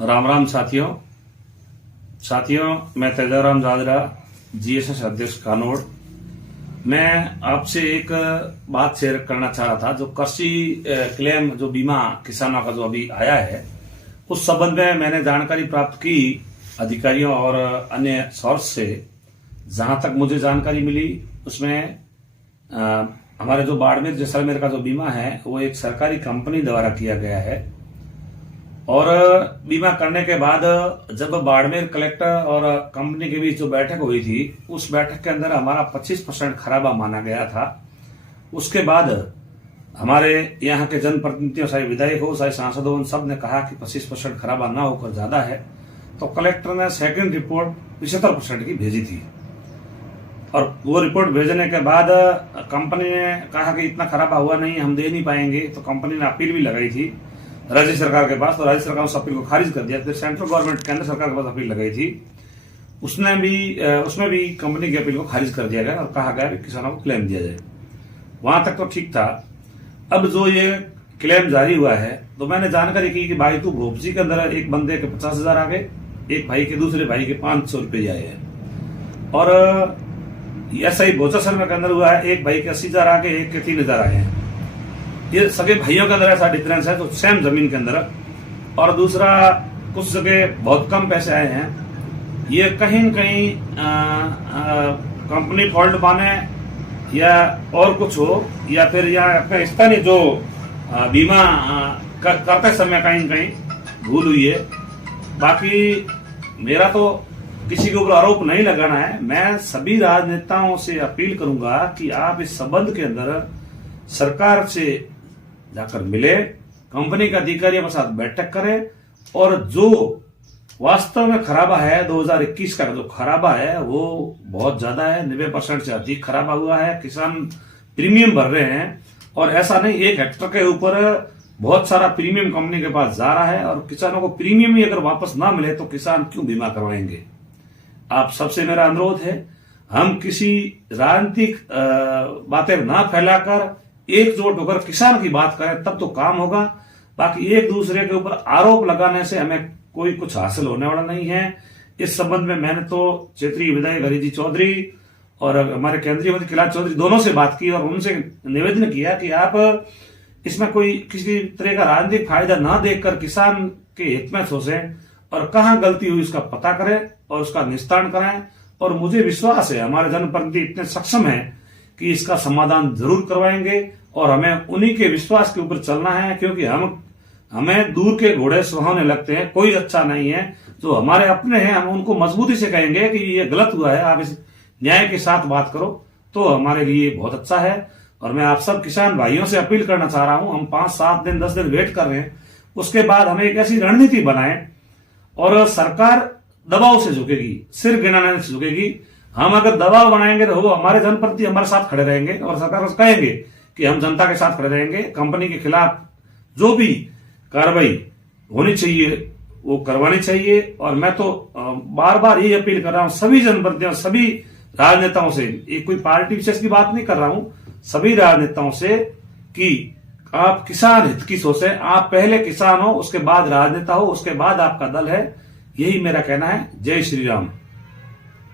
राम राम साथियों। मैं तेजाराम जादरा, जीएसएस अध्यक्ष कानोड़। मैं आपसे एक बात शेयर करना चाह रहा था। जो कृषि क्लेम, जो बीमा किसानों का जो अभी आया है, उस संबंध में मैंने जानकारी प्राप्त की अधिकारियों और अन्य सोर्स से। जहां तक मुझे जानकारी मिली उसमें हमारे जो बाड़मेर जैसलमेर का जो बीमा है वो एक सरकारी कंपनी द्वारा किया गया है। और बीमा करने के बाद जब बाड़मेर कलेक्टर और कंपनी के बीच जो बैठक हुई थी, उस बैठक के अंदर हमारा 25% खराबा माना गया था। उसके बाद हमारे यहाँ के जनप्रतिनिधियों, चाहे विधायक हो चाहे सांसद हो, उन सब ने कहा कि 25% खराबा ना होकर ज्यादा है। तो कलेक्टर ने सेकंड रिपोर्ट 75% की भेजी थी। और वो रिपोर्ट भेजने के बाद कंपनी ने कहा कि इतना खराबा हुआ नहीं, हम दे नहीं पाएंगे। तो कंपनी ने अपील भी लगाई थी राज्य सरकार के पास, तो राज्य सरकार उस अपील को खारिज कर दिया। फिर सेंट्रल गवर्नमेंट, केंद्र सरकार के पास अपील लगाई थी, उसमें भी कंपनी की अपील को खारिज कर दिया गया और कहा गया कि किसानों को क्लेम दिया जाए। वहां तक तो ठीक था। अब जो ये क्लेम जारी हुआ है, तो मैंने जानकारी की कि भाई तू भोपसी के अंदर एक बंदे के 50,000 आ गए, एक भाई के दूसरे भाई के 500 रुपये आए हैं। और ऐसा ही बोचासर में के अंदर हुआ है, एक भाई के 80,000 आ गए, एक के 3,000 आए हैं। ये सगे भाइयों के अंदर ऐसा डिफरेंस है, तो सेम जमीन के अंदर। और दूसरा, कुछ जगह बहुत कम पैसे आए हैं। ये कहीं न कहीं कंपनी फॉल्ट माने या और कुछ हो, या फिर यहाँ स्थानीय जो बीमा करते समय कहीं न कहीं भूल हुई है। बाकी मेरा तो किसी के ऊपर आरोप नहीं लगाना है। मैं सभी राजनेताओं से अपील करूंगा कि आप इस संबंध के अंदर सरकार से जाकर मिले, कंपनी के अधिकारियों के साथ बैठक करें, और जो वास्तव में खराबा है 2021 का जो खराबा है वो बहुत ज्यादा है, 90% से अधिक खराबा हुआ है। किसान प्रीमियम भर रहे हैं, और ऐसा नहीं, 1 हेक्टर के ऊपर बहुत सारा प्रीमियम कंपनी के पास जा रहा है। और किसानों को प्रीमियम ही अगर वापस ना मिले तो किसान क्यों बीमा करवाएंगे। आप सबसे मेरा अनुरोध है, हम किसी राजनीतिक बातें ना फैलाकर एकजुट होकर किसान की बात करें, तब तो काम होगा। बाकी एक दूसरे के ऊपर आरोप लगाने से हमें कोई कुछ हासिल होने वाला नहीं है। इस संबंध में मैंने तो क्षेत्रीय विधायक हरिजी चौधरी और हमारे केंद्रीय मंत्री कैलाश चौधरी दोनों से बात की, और उनसे निवेदन किया कि आप इसमें कोई किसी तरह का राजनीतिक फायदा ना देखकर किसान के हित में सोचें, और कहाँ गलती हुई उसका पता करें और उसका निस्तारण करें। और मुझे विश्वास है हमारे जनप्रतिनिधि इतने सक्षम हैं कि इसका समाधान जरूर करवाएंगे। और हमें उन्हीं के विश्वास के ऊपर चलना है, क्योंकि हमें दूर के घोड़े सुहावने लगते हैं, कोई अच्छा नहीं है। जो हमारे अपने हैं हम उनको मजबूती से कहेंगे कि ये गलत हुआ है, आप इस न्याय के साथ बात करो, तो हमारे लिए बहुत अच्छा है। और मैं आप सब किसान भाइयों से अपील करना चाह रहा हूं, हम 5-7 दिन 10 दिन वेट कर रहे हैं, उसके बाद हमें एक ऐसी रणनीति बनाएं। और सरकार दबाव से झुकेगी, सिर गिनाने से झुकेगी। हम अगर दबाव बनाएंगे तो वो हमारे जनप्रति हमारे साथ खड़े रहेंगे, और सरकार को कहेंगे कि हम जनता के साथ खड़े रहेंगे। कंपनी के खिलाफ जो भी कार्रवाई होनी चाहिए वो करवानी चाहिए। और मैं तो बार बार यही अपील कर रहा हूं सभी जनप्रतिनिधियों, सभी राजनेताओं से, एक कोई पार्टी विशेष की बात नहीं कर रहा हूं, सभी राजनेताओं से, कि आप किसान हित की सोचें। आप पहले किसान हो, उसके बाद राजनेता हो, उसके बाद आपका दल है। यही मेरा कहना है। जय श्री राम।